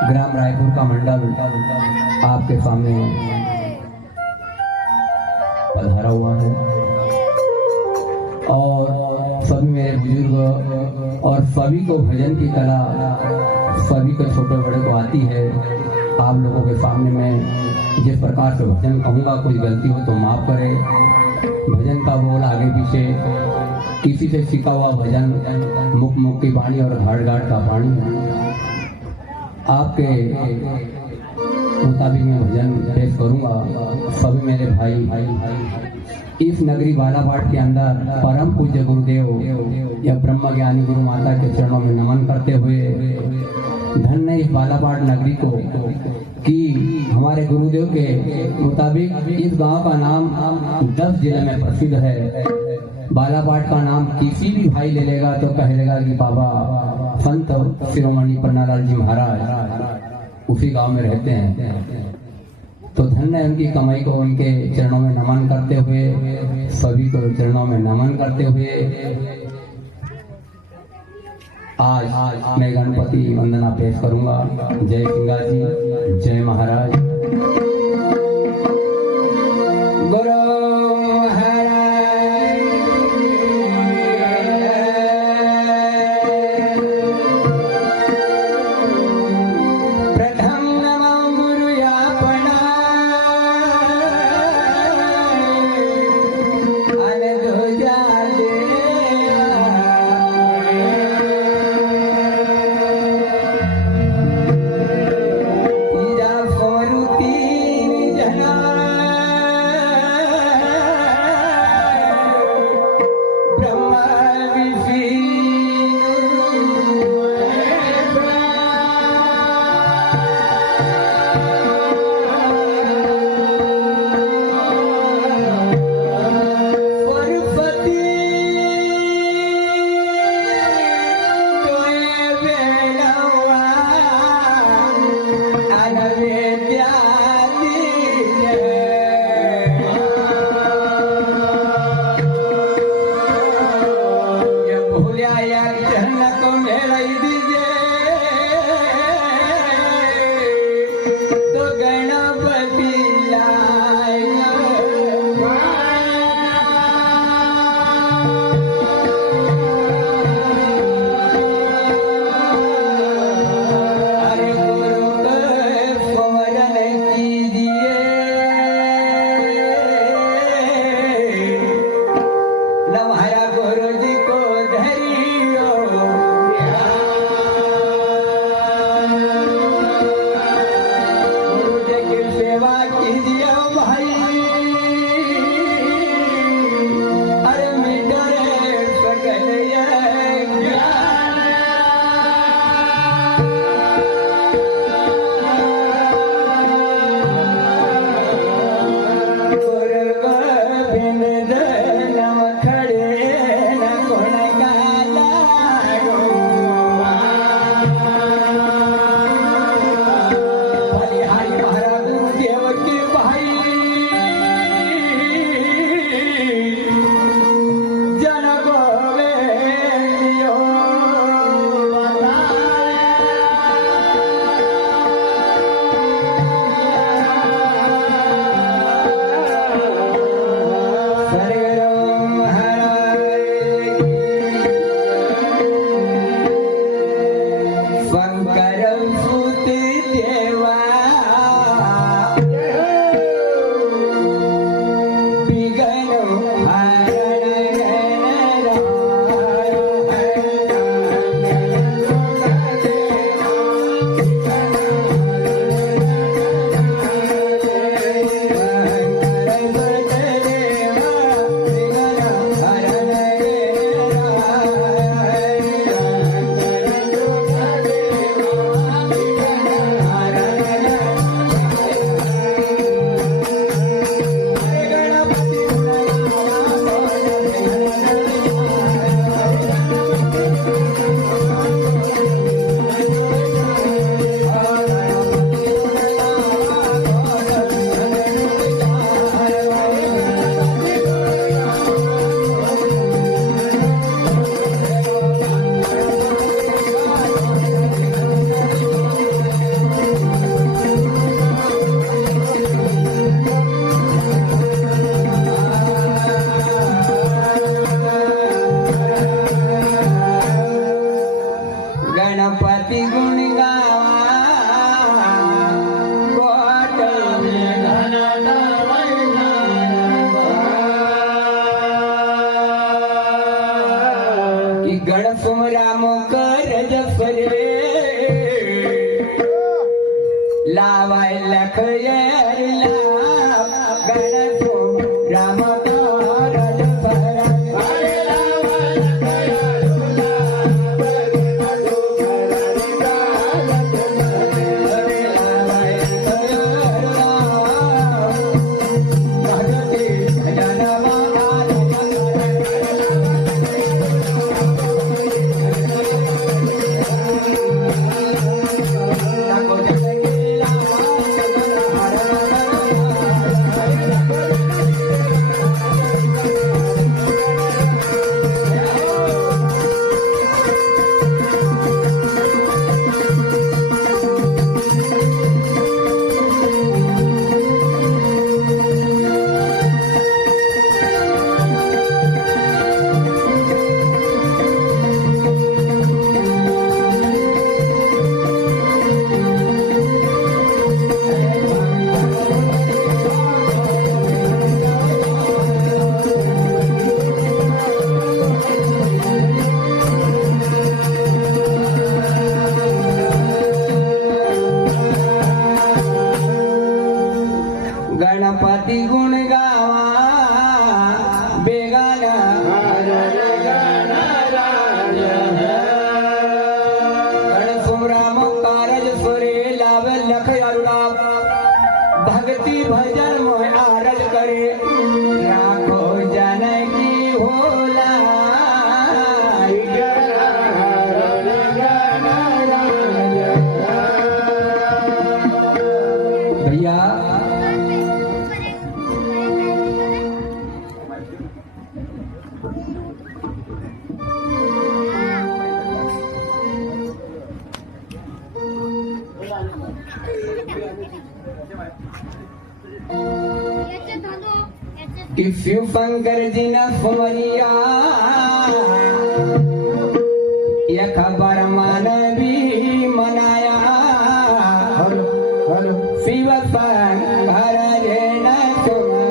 ग्राम रायपुर का मंडल आपके सामने पधारा हुआ है और सभी मेरे बुजुर्ग और सभी को भजन की कला सभी को छोटे बड़े को आती है। आप लोगों के सामने मैं जिस प्रकार से भजन कहूँगा, कोई गलती हो तो माफ करे। भजन का बोल आगे पीछे किसी से सीखा हुआ भजन मुख मुख की वाणी और घाट घाट का पानी आपके मुताबिक मैं भजन पेश करूंगा। सभी मेरे भाई इस नगरी बालाघाट के अंदर परम पूज्य गुरुदेव या ब्रह्म ज्ञानी गुरु माता के चरणों में नमन करते हुए धन्य इस बालाघाट नगरी को कि हमारे गुरुदेव के मुताबिक इस गांव का नाम 10 जिले में प्रसिद्ध है। बालाघाट का नाम किसी भी भाई ले लेगा तो कहेगा कि बाबा संत शिरोमणि पन्नालाल जी महाराज उसी गांव में रहते हैं। तो धन्य उनकी कमाई को उनके चरणों में नमन करते हुए सभी को चरणों में नमन करते हुए आज मैं गणपति वंदना पेश करूंगा। जय सिंगा जी, जय महाराज। गुरु गणपति गुण गावा कोट में कि गण सुमराम कर जसरे लावाय लख गण सुमराम गणपति गुण गावा बेगान गण सुमराम कारज सुरे लाव लख अरुणा भक्ति भजन मोह आरज करे राखो जन की होला भैया कि शिव शंकर जी ने सुमरिया यह खबर मन भी मनाया शिव शंकर जी ने सुमरिया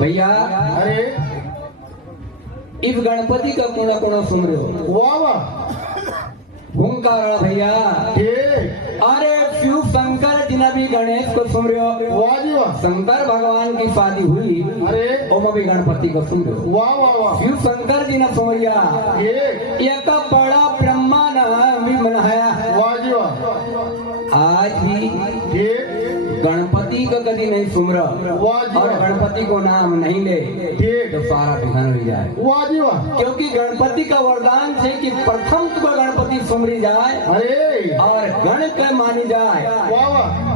भैया अरे इस गणपति का कोना कोना सुन रहे हो वाह वाह ओंकार भैया ठीक अरे शिव शंकर जी ने भी गणेश को सुन रहे हो वाह जी वाह शंकर भगवान की शादी हुई अरे ओम भी गणपति को सुन रहे हो वाह वाह वाह शिव शंकर जी ने सुमरिया ठीक एक बड़ा ब्रह्मा ने भी मनाया वाह जी वाह आज भी ठीक गणपति का कभी नहीं सुमरा वाह जी और वाह गणपति को नाम नहीं ले ठीक तो सारा विघन हो जाए वाह जी वाह क्योंकि गणपति का वरदान है कि प्रथम तो गणपति सुमरी जाए अरे और गण के मानी जाए वाह वाह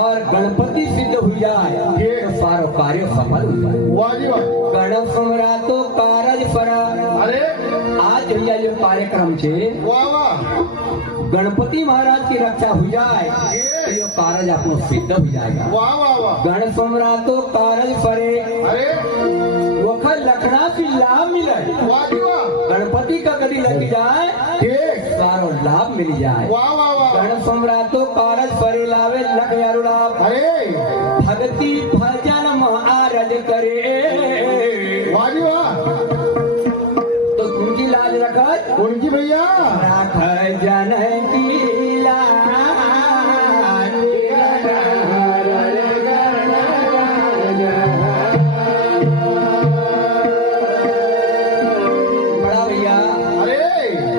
और गणपति सिद्ध हो जाए तो सारो कार्य सफल हो जाए वाह जी वाह गण सुमरा तो कारज पर अरे आज भैया जो कार्यक्रम छे वाह वाह गणपति महाराज की रक्षा हो जाए तो ये कारज अपनो सिद्ध हो जाएगा वाह वाह वाह गण सुमरा तो कारज परे अरे वखर लखना से लाभ मिले वाह जी वाह गणपति का कभी लग जाए ठीक सारो लाभ मिल जाए वाह वाह वाह गण सम्रातो कारज फरी लावे लख यारुला अरे भक्ति भजन महाराज करे वाह जी वाह तो उनकी लाज रखत उनकी भैया राख जन की लाज बड़ा भैया अरे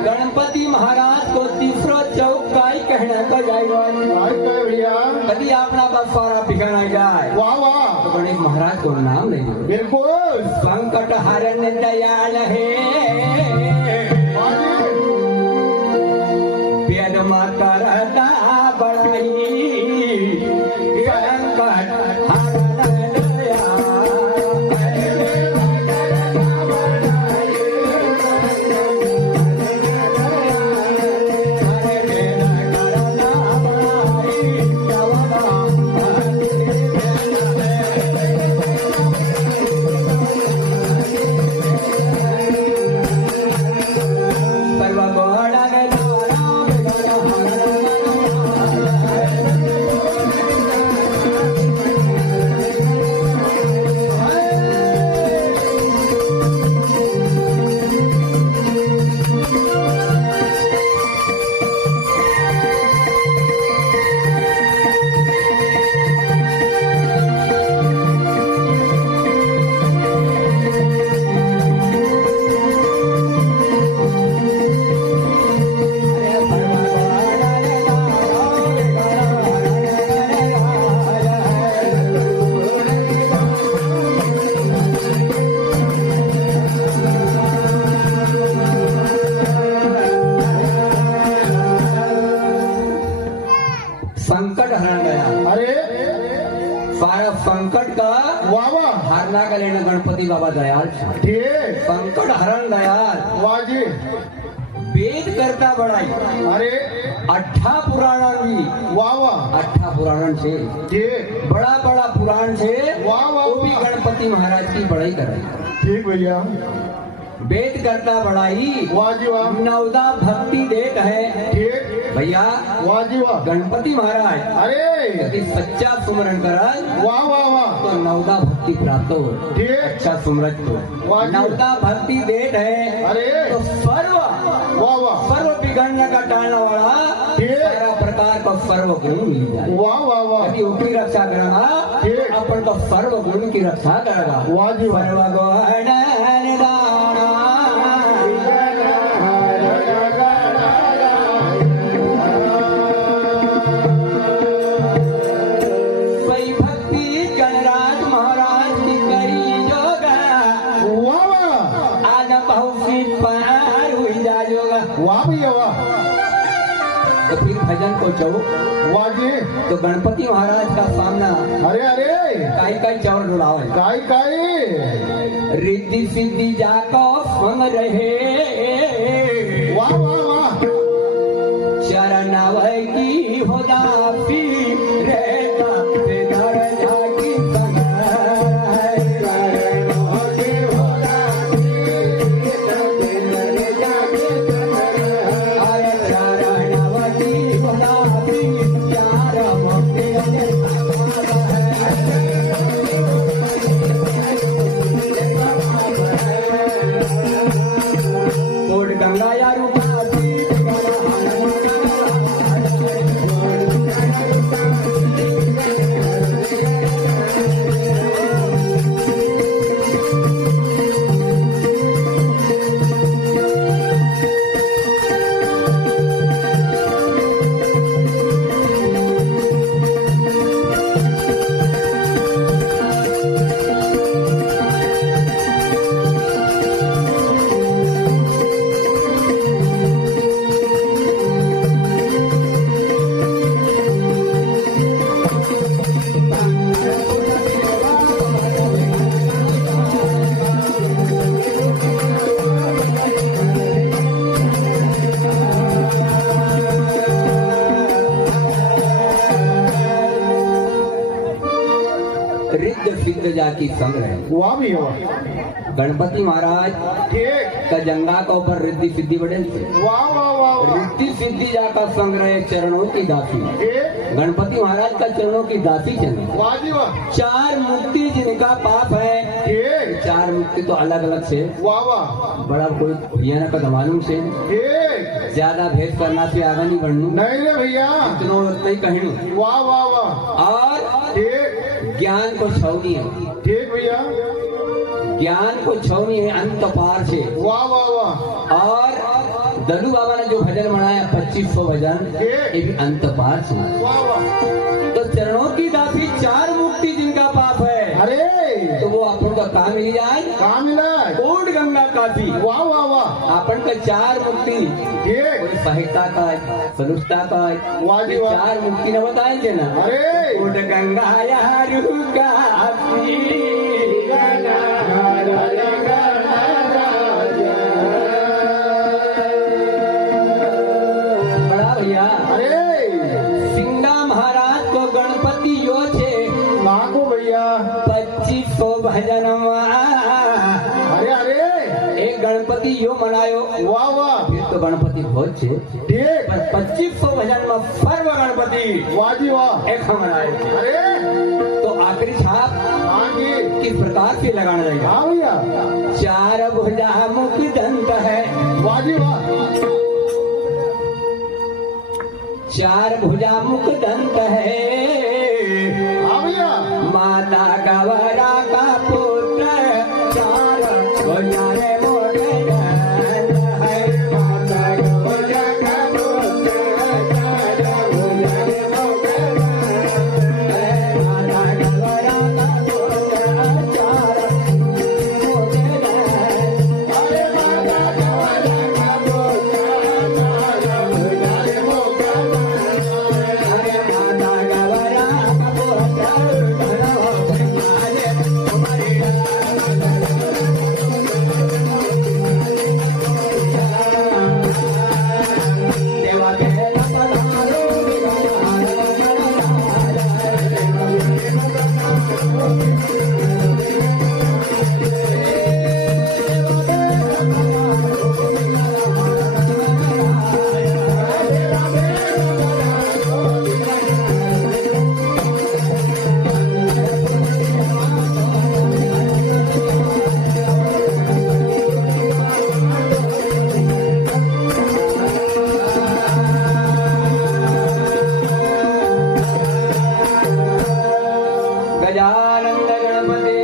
गणपति महाराज को तीसरो चौकाई कहने को जाएगा काय काय भैया कभी अपना बसवारा बिगड़ जाए वाह वाह तो गणेश महाराज को नाम ले बिल्कुल संकट हरण दयाल है वाह जी वेद करता बड़ाई संकट हरण दयाल संकट हरण गया अरे सारा संकट का वाह वाह हारना का लेना गणपति बाबा दयाल ठीक संकट हरण दयाल वाह जी वेद करता बड़ाई अरे 18 पुराण वाह वाह 18 पुराण से ठीक बड़ा बड़ा पुराण से वाह, वाह, वो भी वाह। गणपति महाराज की बड़ाई कर रही ठीक भैया वेद करता बड़ाई वाह जी वाह नवदा भक्ति देत है ठीक भैया वाह जी वाह गणपति महाराज अरे यदि सच्चा सुमरन करल वाह वाह वाह तो नवदा भक्ति प्राप्त हो ठीक अच्छा सुमरन तो वाह जी। नवदा भक्ति देत है अरे तो सर्व वाह वाह सर्व बिगड़ने का टालने वाला ठीक। सारा प्रकार का सर्व गुण मिल जाए वाह वाह वाह यदि उसकी रक्षा करेगा ठीक। अपन तो सर्व गुण की रक्षा करेगा वाह जी वाह सर्व गुण निदाना सही भक्ति गणराज महाराज की करी जोगा वाह वाह आज बहुसी पार हुई जा जोगा वाह भैया वाह तो फिर भजन को चौ वाह जी तो गणपति महाराज का सामना अरे अरे काई काई चावल डुलावे काय काय रिद्धि सिद्धि जाको संग रहे वाह वाह वाह चरण की होदासी रहता से धर जागी संग अरे चरणवती होदासी प्यार मोते कोट गंगा या रूपासी रिद्ध सिद्ध जाकी संग रहे वाह भैया वाह गणपति महाराज ठीक का जंगा का ऊपर रिद्धि सिद्धि बड़े वाह वाह वाह वाह रिद्धि सिद्धि जाका संग्रह चरणों की दासी, ए गणपति महाराज का चरणों की दासी चरण। वाह जी वाह चार मुक्ति जिनका पाप है, ए चार मुक्ति तो अलग अलग से, वाह वाह बड़ा कोई भैया ना का मालूम से, ए ज्यादा भेद करना से आगे नहीं बढ़नू, नहीं रे भैया इतनो नहीं कहनू। वाह वाह वाह और ठीक ज्ञान को छौनी है, ठीक भैया ज्ञान को छौनी है अंत पार से। वाह वाह वाह और दलू बाबा ने जो भजन बनाया 2500 भजन, ये भी अंत पार से। वाह वाह तो चरणों की दासी चार मुक्ति जिनका पाप है, अरे तो वो अपन का कहा मिल जाए, कहाँ मिला कोट गंगा काशी। वाह वाह वाह अपन का चार मुक्ति, ठीक कोई सहिता का है, सलुष्टा का है, वाह जी ये वाह चार मुक्ति ने बताए थे ना। अरे कोट गंगा यारू काशी, बड़ा भैया अरे सिंगा महाराज को गणपति यो छे नाको भैया 2500 भजन। अरे अरे एक गणपति यो मनायो, वाह वाह फिर तो गणपति बहुत छे, ठीक पर 2500 भजन में सर्व गणपति वाह जी वाह एक हम मनायो। अरे तो आखिरी छाप हाँ जी किस प्रकार से लगाना जाएगा? हाँ भैया चार भुजा मुख दंत है, वाह जी वाह चार भुजा मुख दंत है, हाँ भैया माता गवरा का पुत्र, चार भुजा रे मोटे दंत है, माता गवरा का पुत्र, चार भुजा रे मोटे दंत है, माता गवरा का पुत्र, चार मोटे दंत, अरे माता गवरा का पुत्र, चार भुजा रे मोटे दंत, अरे माता गवरा का पुत्र, देवा के पधारो गजानंद गणपते